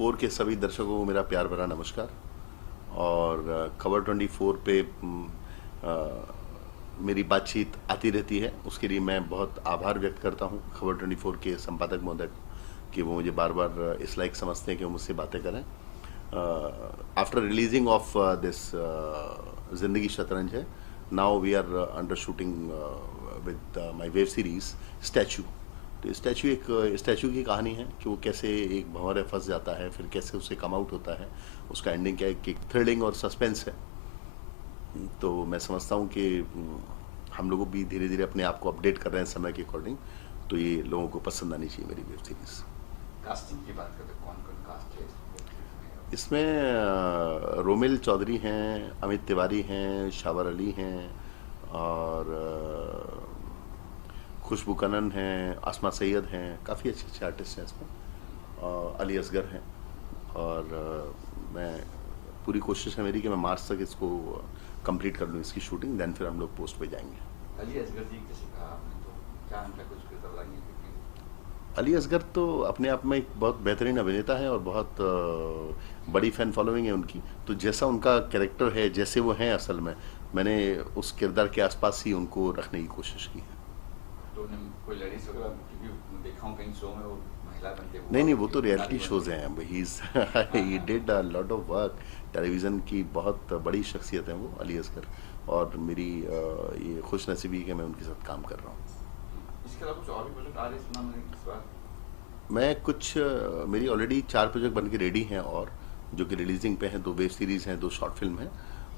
24 के सभी दर्शकों को मेरा प्यार भरा नमस्कार। और खबर 24 पे मेरी बातचीत आती रहती है, उसके लिए मैं बहुत आभार व्यक्त करता हूँ खबर 24 के संपादक महोदय कि वो मुझे बार बार इस लायक समझते हैं कि वो मुझसे बातें करें। आफ्टर रिलीजिंग ऑफ दिस जिंदगी शतरंज है, now we are under shooting with my web series statue. तो स्टैचू की कहानी है कि वो कैसे एक भंवर फंस जाता है, फिर कैसे उसे कम आउट होता है, उसका एंडिंग क्या है कि थ्रिलिंग और सस्पेंस है। तो मैं समझता हूँ कि हम लोग भी धीरे धीरे अपने आप को अपडेट कर रहे हैं समय के अकॉर्डिंग, तो ये लोगों को पसंद आनी चाहिए मेरी वेब सीरीज। कास्टिंग की बात करें, कौन कौन कास्ट है इसमें रोमिल चौधरी हैं, अमित तिवारी हैं, शावर अली हैं, और खुशबू कनन हैं, आसमा सैयद हैं, काफ़ी अच्छे अच्छे आर्टिस्ट हैं इसमें, अली असगर हैं। और मैं पूरी कोशिश है मेरी कि मैं मार्च तक इसको कंप्लीट कर लूँ इसकी शूटिंग, देन फिर हम लोग पोस्ट पे जाएंगे। अली असगर जी कैसे कहा आपने, तो क्या उनका कुछ बताएंगे? अली असगर तो अपने आप में एक बहुत बेहतरीन अभिनेता है और बहुत बड़ी फ़ैन फॉलोइंग है उनकी। तो जैसा उनका कैरेक्टर है, जैसे वो हैं असल में, मैंने उस किरदार के आसपास ही उनको रखने की कोशिश की है। तो उन्हें कोई लेडीज वगैरह, क्योंकि देखा हूँ कहीं शो में वो महिला बनते हैं, नहीं नहीं, वो तो रियलिटी शोज़ हैं। He did a lot of work. Television की बहुत बड़ी शख्सियत है वो अली असगर, और मेरी ये खुश नसीबी कि मैं उनके साथ काम कर रहा हूँ। इसके अलावा कुछ और भी प्रोजेक्ट आ रहे हैं, सुना मैंने इस बार। मैं कुछ मेरी ऑलरेडी 4 प्रोजेक्ट बन के रेडी हैं, और जो कि रिलीजिंग पे हैं। 2 वेब सीरीज़ हैं, 2 शॉर्ट फिल्म हैं,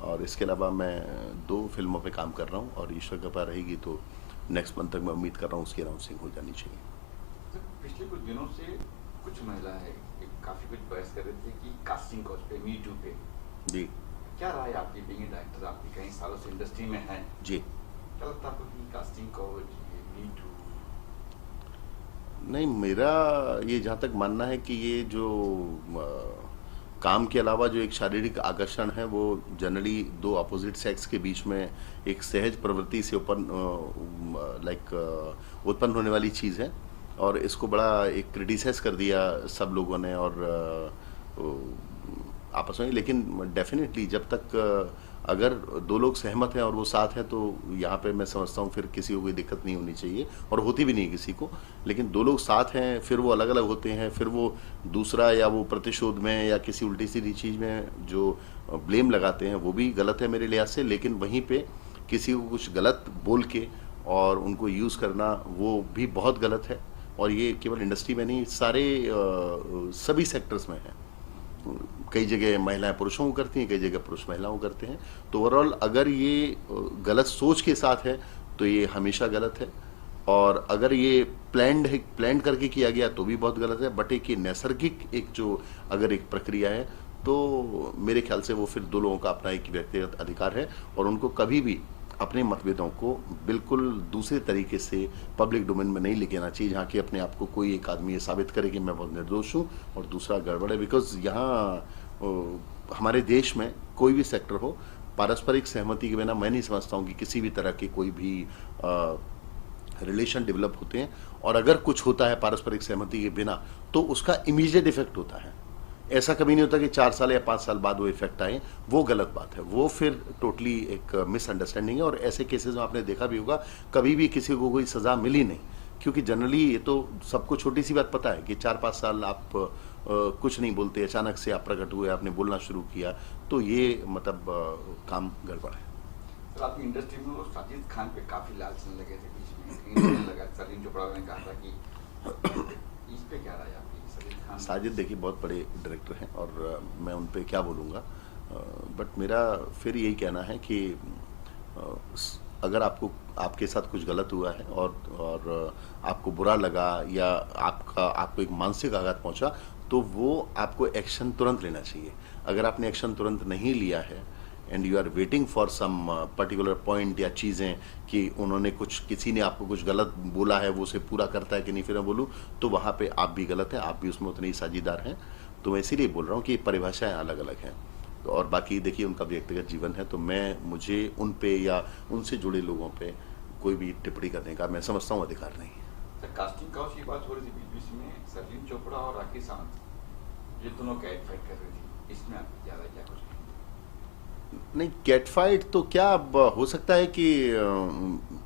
और इसके अलावा मैं 2 फिल्मों पे काम कर रहा हूँ, और ईश्वर कृपा रहेगी तो नेक्स्ट मंथ तक मैं उम्मीद कर रहा हूँ उसकी अनाउंसिंग हो जानी चाहिए। तो पिछले कुछ दिनों से कुछ महिलाएं काफ़ी कुछ बहस कर रहे थे कि कास्टिंग काउच पे, मी टू पे। जी क्या राय आपकी, बीइंग डायरेक्टर, आपकी कई सालों से इंडस्ट्री में है, जी। क्या लगता है आपको कि कास्टिंग काउच, मी टू? नहीं, मेरा ये जहाँ तक मानना है कि ये जो काम के अलावा जो एक शारीरिक आकर्षण है, वो जनरली 2 अपोजिट सेक्स के बीच में एक सहज प्रवृत्ति से उत्पन्न होने वाली चीज़ है। और इसको बड़ा एक क्रिटिसाइज कर दिया सब लोगों ने, और आपस में। लेकिन डेफिनेटली जब तक अगर 2 लोग सहमत हैं और वो साथ हैं, तो यहाँ पे मैं समझता हूँ फिर किसी को कोई दिक्कत नहीं होनी चाहिए, और होती भी नहीं किसी को। लेकिन 2 लोग साथ हैं, फिर वो अलग अलग होते हैं, फिर वो दूसरा या वो प्रतिशोध में या किसी उल्टी सीधी चीज़ में जो ब्लेम लगाते हैं, वो भी गलत है मेरे लिहाज से। लेकिन वहीं पे किसी को कुछ गलत बोल के और उनको यूज़ करना, वो भी बहुत गलत है। और ये केवल इंडस्ट्री में नहीं, सारे सभी सेक्टर्स में है। कई जगह महिलाएं पुरुषों को करती हैं, कई जगह पुरुष महिलाओं को करते हैं। तो ओवरऑल अगर ये गलत सोच के साथ है तो ये हमेशा गलत है, और अगर ये प्लान्ड करके किया गया तो भी बहुत गलत है। बट एक ये नैसर्गिक एक जो अगर एक प्रक्रिया है, तो मेरे ख्याल से वो फिर 2 लोगों का अपना एक व्यक्तिगत अधिकार है, और उनको कभी भी अपने मतभेदों को बिल्कुल दूसरे तरीके से पब्लिक डोमेन में नहीं लेके आना चाहिए, जहाँ कि अपने आप को कोई एक आदमी ये साबित करे कि मैं बहुत निर्दोष हूँ और दूसरा गड़बड़ है। बिकॉज यहाँ हमारे देश में कोई भी सेक्टर हो, पारस्परिक सहमति के बिना मैं नहीं समझता हूँ कि किसी भी तरह के कोई भी रिलेशन डेवलप होते हैं। और अगर कुछ होता है पारस्परिक सहमति के बिना, तो उसका इमीडिएट इफेक्ट होता है। ऐसा कभी नहीं होता कि 4 साल या 5 साल बाद वो इफेक्ट आए। वो गलत बात है, वो फिर टोटली एक मिसअंडरस्टैंडिंग है। और ऐसे केसेस में आपने देखा भी होगा, कभी भी किसी को कोई सज़ा मिली नहीं, क्योंकि जनरली ये तो सबको छोटी सी बात पता है कि 4-5 साल आप कुछ नहीं बोलते, अचानक से आप प्रकट हुए, आपने बोलना शुरू किया, तो ये मतलब काम गड़बड़ है। सर, आपकी इंडस्ट्री में वो साजिद खान पे काफ़ी लाल चलने लगे थे बीच में, कहीं लगा सलीम चोपड़ा ने कहा था कि इस पे क्या राय आपकी, साजिद खान? साजिद देखिए बहुत बड़े डायरेक्टर हैं, और मैं उन पे क्या बोलूँगा। बट मेरा फिर यही कहना है कि अगर आपके साथ कुछ गलत हुआ है, और आपको बुरा लगा, या आपको एक मानसिक आघात पहुंचा, तो वो आपको एक्शन तुरंत लेना चाहिए। अगर आपने एक्शन तुरंत नहीं लिया है, and you are waiting for some particular point या चीज़ें कि उन्होंने किसी ने आपको कुछ गलत बोला है, वो उसे पूरा करता है कि नहीं फिर मैं बोलूँ, तो वहाँ पे आप भी गलत हैं, आप भी उसमें उतने ही साझेदार हैं। तो मैं इसीलिए बोल रहा हूँ कि परिभाषाएं अलग अलग हैं। और बाकी देखिए, उनका व्यक्तिगत जीवन है, तो मुझे उन पे या उनसे जुड़े लोगों पे कोई भी टिप्पणी करने का मैं समझता हूँ अधिकार नहीं है। सर, कास्टिंग काउच की बात हो रही थी बीच बीच में, सलीम चोपड़ा और राखी सावंत ये दोनों कैट फाइट कर रही थी, इसमें आप ज़्यादा क्या कुछ कहेंगे? नहीं, कैट फाइट तो क्या, अब हो सकता है कि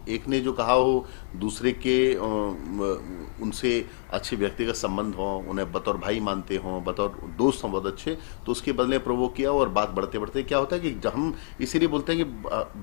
एक ने जो कहा हो, दूसरे के उनसे अच्छे व्यक्तिगत संबंध हों, उन्हें बतौर भाई मानते हों, बतौर दोस्त हों बहुत अच्छे, तो उसके बदले प्रोवोक किया और बात बढ़ते बढ़ते क्या होता है कि जब हम इसीलिए बोलते हैं कि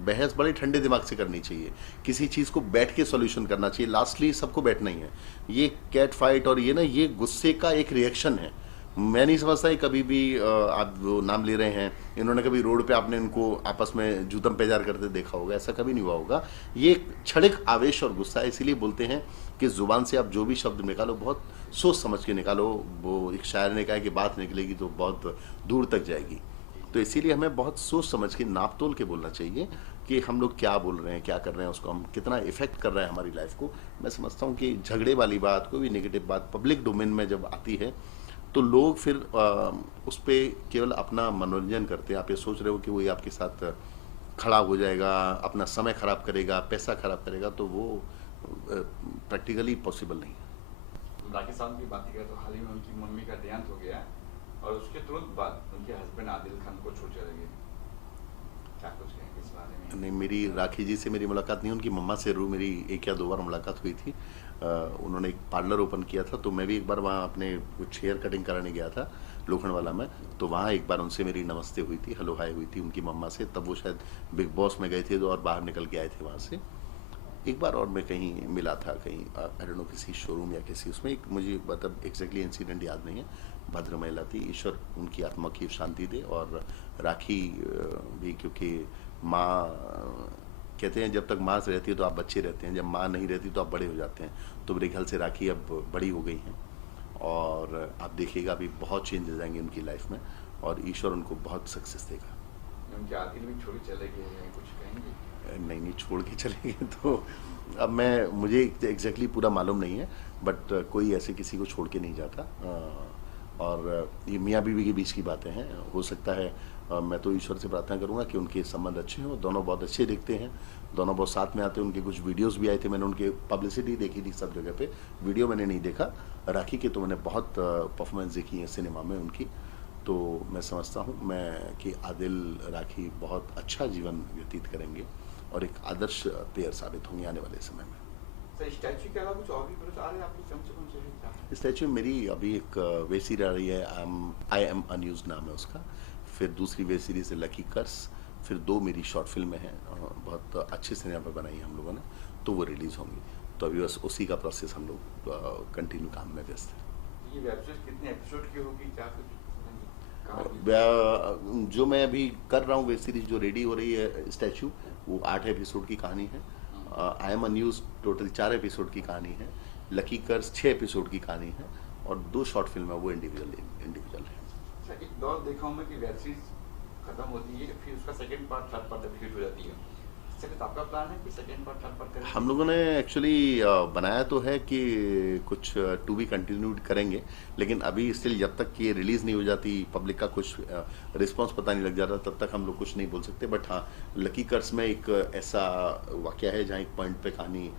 बहस बड़े ठंडे दिमाग से करनी चाहिए, किसी चीज़ को बैठ के सॉल्यूशन करना चाहिए, लास्टली सबको बैठना ही है। ये कैट फाइट और ये ना, ये गुस्से का एक रिएक्शन है। मैं नहीं समझता है कभी भी आप वो नाम ले रहे हैं, इन्होंने कभी रोड पे आपने इनको आपस में जूतम पेजार करते देखा होगा? ऐसा कभी नहीं हुआ होगा। ये एक क्षणिक आवेश और गुस्सा है, इसीलिए बोलते हैं कि ज़ुबान से आप जो भी शब्द निकालो बहुत सोच समझ के निकालो। वो एक शायर ने कहा कि बात निकलेगी तो बहुत दूर तक जाएगी। तो इसीलिए हमें बहुत सोच समझ के नाप तोल के बोलना चाहिए कि हम लोग क्या बोल रहे हैं, क्या कर रहे हैं, उसको हम कितना इफेक्ट कर रहे हैं हमारी लाइफ को। मैं समझता हूँ कि झगड़े वाली बात, कोई भी नेगेटिव बात पब्लिक डोमेन में जब आती है तो लोग फिर उस पर केवल अपना मनोरंजन करते हैं। आप ये सोच रहे हो कि वही आपके साथ खड़ा हो जाएगा, अपना समय खराब करेगा, पैसा खराब करेगा, तो वो प्रैक्टिकली पॉसिबल नहीं है। राखी साहब की बात करें तो हाल ही में उनकी मम्मी का देहांत हो गया और उसके तुरंत बाद उनके हस्बैंड आदिल खान को छोड़ चले गए, क्या कुछ कहेंगे इस बारे में? नहीं, मेरी राखी जी से मेरी मुलाकात नहीं, उनकी मम्मा से जरूर मेरी 1 या 2 बार मुलाकात हुई थी। उन्होंने एक पार्लर ओपन किया था, तो मैं भी एक बार वहाँ अपने कुछ हेयर कटिंग कराने गया था लोखंडवाला में, तो वहाँ एक बार उनसे मेरी नमस्ते हुई थी, हेलो हाय हुई थी उनकी मम्मा से। तब वो शायद बिग बॉस में गए थे तो और बाहर निकल के आए थे वहाँ से। एक बार और मैं कहीं मिला था, कहीं आई डोंट नो किसी शोरूम या किसी उसमें, एक मुझे मतलब एग्जैक्टली इंसिडेंट याद नहीं है। भद्र महिला थी, ईश्वर उनकी आत्मा की शांति दे। और राखी भी, क्योंकि माँ कहते हैं जब तक माँ रहती है तो आप बच्चे रहते हैं, जब माँ नहीं रहती तो आप बड़े हो जाते हैं। तो मेरे ख्याल से राखी अब बड़ी हो गई हैं और आप देखिएगा अभी बहुत चेंज हो जाएंगे उनकी लाइफ में और ईश्वर उनको बहुत सक्सेस देगा। उनके आदिल भी छोड़ चले गए हैं, कुछ कहेंगे? नहीं नहीं, छोड़ के चले गए तो अब मुझे एग्जैक्टली पूरा मालूम नहीं है, बट कोई ऐसे किसी को छोड़ के नहीं जाता। और ये मियाँ बीवी के बीच की बातें हैं, हो सकता है मैं तो ईश्वर से प्रार्थना करूंगा कि उनके संबंध अच्छे हों, दोनों बहुत अच्छे दिखते हैं, दोनों बहुत साथ में आते हैं। उनके कुछ वीडियोस भी आए थे, मैंने उनके पब्लिसिटी देखी थी सब जगह पे, वीडियो मैंने नहीं देखा। राखी के तो मैंने बहुत परफॉर्मेंस देखी है सिनेमा में उनकी, तो मैं समझता हूँ मैं कि आदिल राखी बहुत अच्छा जीवन व्यतीत करेंगे और एक आदर्श पेयर साबित होंगे आने वाले समय में। सर, स्टैचू के अलावा कुछ और भी प्रोजेक्ट आ रहे हैं आपके? कम से कम से स्टैचू मेरी अभी एक वेब सीरीज आ रही है, आई एम अनयूज नाम है उसका। फिर दूसरी वेब सीरीज है लकी कर्स। फिर 2 मेरी शॉर्ट फिल्में हैं, बहुत अच्छे सिनेमा पर बनाई हम लोगों ने, तो वो रिलीज़ होंगी। तो अभी बस उसी का प्रोसेस हम लोग कंटिन्यू काम में व्यस्त हैं। ये वेब सीरीज कितने एपिसोड की होगी, क्या कुछ? जो मैं अभी कर रहा हूँ वेब सीरीज जो रेडी हो रही है स्टैचू, वो 8 एपिसोड की कहानी है। I am news total 4 episode की कहानी है। लकी कर्स 6 एपिसोड की कहानी है और 2 शॉर्ट फिल्म है, वो इंडिविजुअल है। सर, एक दौर देखा हूँ मैं कि वेब सीरीज खत्म होती है, फिर उसका second part, third part repeat हो जाती है। सर, आपका प्लान है कि सेकंड पार्ट, थर्ड पार्ट करेंगे? हम लोगों ने एक्चुअली बनाया तो है कि कुछ टू बी कंटिन्यूड करेंगे, लेकिन अभी स्टिल जब तक ये रिलीज़ नहीं हो जाती, पब्लिक का कुछ रिस्पांस पता नहीं लग जाता, तब तक हम लोग कुछ नहीं बोल सकते। बट हाँ, लकी कर्स में एक ऐसा वाक़या है जहाँ एक पॉइंट पे कहानी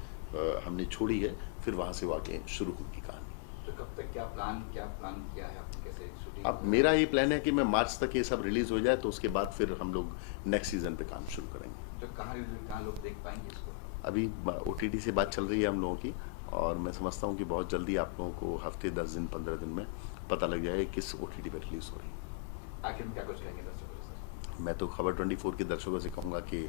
हमने छोड़ी है, फिर वहाँ से वाक़या शुरू होगी कहानी। तो कब तक क्या प्लान किया है आपने, कैसे शूटिंग? अब मेरा ये प्लान है कि मैं मार्च तक ये सब रिलीज़ हो जाए, तो उसके बाद फिर हम लोग नेक्स्ट सीज़न पे काम शुरू करेंगे। तो कहाँ लोग देख पाएंगे इसको? अभी OTT से बात चल रही है हम लोगों की, और मैं समझता हूँ कि बहुत जल्दी आप लोगों को हफ्ते 10 दिन 15 दिन में पता लग जाएगा किस OTT पे रिलीज़ हो रही है। आखिर में क्या कुछ कहेंगे दर्शकों से? मैं तो खबर 24 के दर्शकों से कहूँगा कि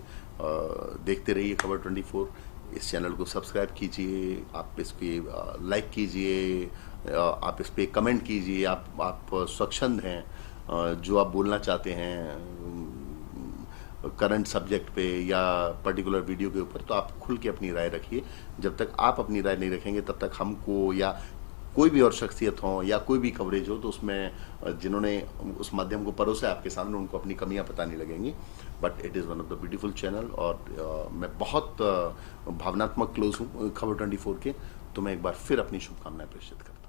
देखते रहिए खबर 24। इस चैनल को सब्सक्राइब कीजिए, आप इस पर लाइक कीजिए, आप इस पर कमेंट कीजिए। आप स्वच्छंद हैं, जो आप बोलना चाहते हैं करंट सब्जेक्ट पे या पर्टिकुलर वीडियो के ऊपर, तो आप खुल के अपनी राय रखिए। जब तक आप अपनी राय नहीं रखेंगे, तब तक हमको या कोई भी और शख्सियत हो या कोई भी कवरेज हो, तो उसमें जिन्होंने उस माध्यम को परोसा है आपके सामने, उनको अपनी कमियां पता नहीं लगेंगी। But it is one of the beautiful channel, और मैं बहुत भावनात्मक क्लोज हूँ खबर 24 के, तो मैं एक बार फिर अपनी शुभकामनाएं प्रेषित करता हूँ।